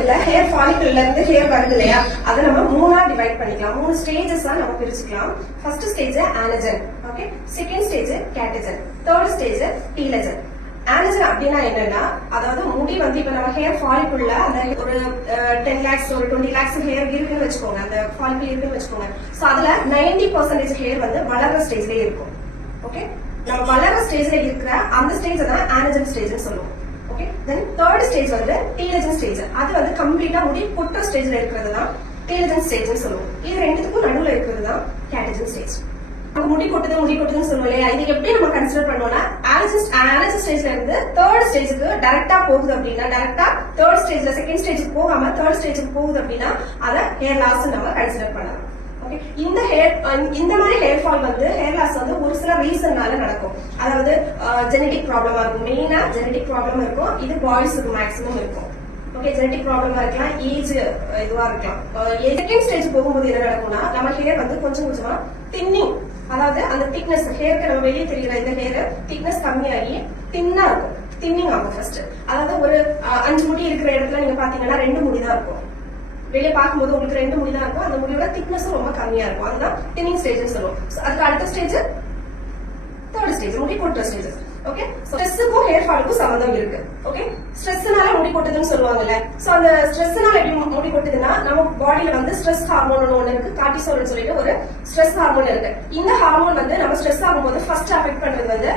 இல்ல ஹேர் ஃபாலிக்கல்ல இருந்து ஹேர் வருது இல்லையா, அதை நம்ம மூணா டிவைட் பண்ணிக்கலாம். 3 ஸ்டேஜஸ் நம்ம பிரிச்சுக்கலாம். First stage anagen, okay. Second stage catagen, third stage telogen. Anagen அப்படின்னா என்னன்னா, அதாவது முடி வந்து இப்ப நம்ம ஹேர் ஃபாலிக்குள்ள அந்த ஒரு 10 lakhs ஒரு 20 lakhs ஹேர் இருக்குன்னு வச்சுக்கோங்க, அந்த ஃபாலிக்கல் இருக்குன்னு வச்சுக்கோங்க. சோ அதுல 90% ஹேர் வந்து வளர்ற ஸ்டேஜ்லயே இருக்கும். ஓகே, நம்ம வளர்ற ஸ்டேஜ்ல இருக்கிற அந்த ஸ்டேஜ் தான் ஆனஜன் ஸ்டேஜ்னு சொல்லுவோம். ஓகே, தென் தேர்ட் ஸ்டேஜ் வந்து டீலஜன் ஸ்டேஜ். அது வந்து கம்ப்ளீட்டா முடி கொட்டுற ஸ்டேஜ்ல இருக்கிறது தான் டீலஜன் ஸ்டேஜ்னு சொல்லுவோம். இது ரெண்டுத்துக்கும் நடுவுல இருக்கிறது தான் கேட்டஜன் ஸ்டேஜ். முடி கொட்டுதுன்னு சொல்லுவோம் இல்லையா, இது எப்படி நம்ம கன்சிடர் பண்ணுவோம்னா, ஆனஜன் ஸ்டேஜ்ல இருந்து தேர்ட் ஸ்டேஜுக்கு டைரக்டா போகுது அப்படின்னா, டைரக்டா தேர்ட் ஸ்டேஜ்ல செகண்ட் ஸ்டேஜுக்கு போகாம தேர்ட் ஸ்டேஜுக்கு போகுது அப்படின்னா அதை ஹேர் லாஸ் நம்ம கன்சிடர் பண்ணலாம். ஓகே, இந்த மாதிரி ஹேர் ஃபால் வந்து ஹேர் லாஸ் வந்து ஒரு சில ரீசன்னால நடக்கும். அதாவது ஜெனடிக் ப்ராப்ளமா இருக்கும், மெயினா ஜெனடிக் ப்ராப்ளம் இருக்கும். இது பாய்ஸுக்கு மேக்ஸிமம் இருக்கும். ஓகே, ஜெனடிக் ப்ராப்ளமா இருக்கலாம், ஏஜ் இதுவா இருக்கலாம். செகண்ட் ஸ்டேஜ் போகும்போது என்ன நடக்கும்னா, நம்ம ஹேர் வந்து கொஞ்சம் கொஞ்சமா தின்னிங், அதாவது அந்த திக்னஸ் ஹேருக்கு நம்ம வெளியே தெரியுற இந்த ஹேர் திக்னஸ் கம்மியாகி தின்னா இருக்கும், தின்னிங் ஆகும் ஃபர்ஸ்ட். அதாவது ஒரு 5 முடி இருக்கிற இடத்துல நீங்க பாத்தீங்கன்னா 2 முடி தான் இருக்கும். வெளியே பார்க்கும்போது உங்களுக்கு 2 முடி தான் இருக்கும். அந்த முடியோட திக்னஸும் ரொம்ப கம்மியா இருக்கும். அதுதான் தின்னிங் ஸ்டேஜ் சொல்லுவோம். அதுக்கு அடுத்த ஸ்டேஜ் தேர்ட் ஸ்டேஜ், முடி கொட்டுற ஸ்டேஜ். ஓகே, ஸ்ட்ரெஸ்ஸுக்கும் ஹேர் ஃபாலுக்கும் சம்பந்தம் இருக்கு. ஓகே, ஸ்ட்ரெஸ்னால முடி கொட்டுதுன்னு சொல்லுவாங்கல்ல. சோ அந்த ஸ்ட்ரெஸ்னால எப்படி முடி கொட்டுதுன்னா, நம்ம பாடியில வந்து ஸ்ட்ரெஸ் ஹார்மோன் ஒன்னு இருக்கு, கார்டிசோல்னு சொல்லிட்டு ஒரு ஸ்ட்ரெஸ் ஹார்மோன் இருக்கு. இந்த ஹார்மோன் வந்து நம்ம ஸ்ட்ரெஸ் ஆகும்போது ஃபர்ஸ்ட் அஃபெக்ட் பண்றது வந்து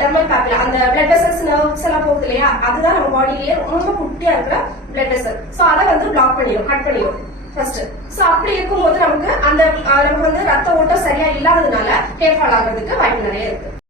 டெர்மல் பேப்ல அந்த பிளட் வெசல்ஸ், நர்வ்ஸ் எல்லாம் போகுது இல்லையா, அதுதான் நம்ம பாடியிலேயே ரொம்ப குட்டியா இருக்கிற பிளட் வெசல். சோ அதை வந்து பிளாக் பண்ணிடும், கட் பண்ணிடும் ஃபர்ஸ்ட். சோ அப்படி இருக்கும்போது நமக்கு வந்து ரத்த ஓட்டம் சரியா இல்லாததுனால ஹேர் ஃபால் ஆகிறதுக்கு வாய்ப்பு நிறைய இருக்கு.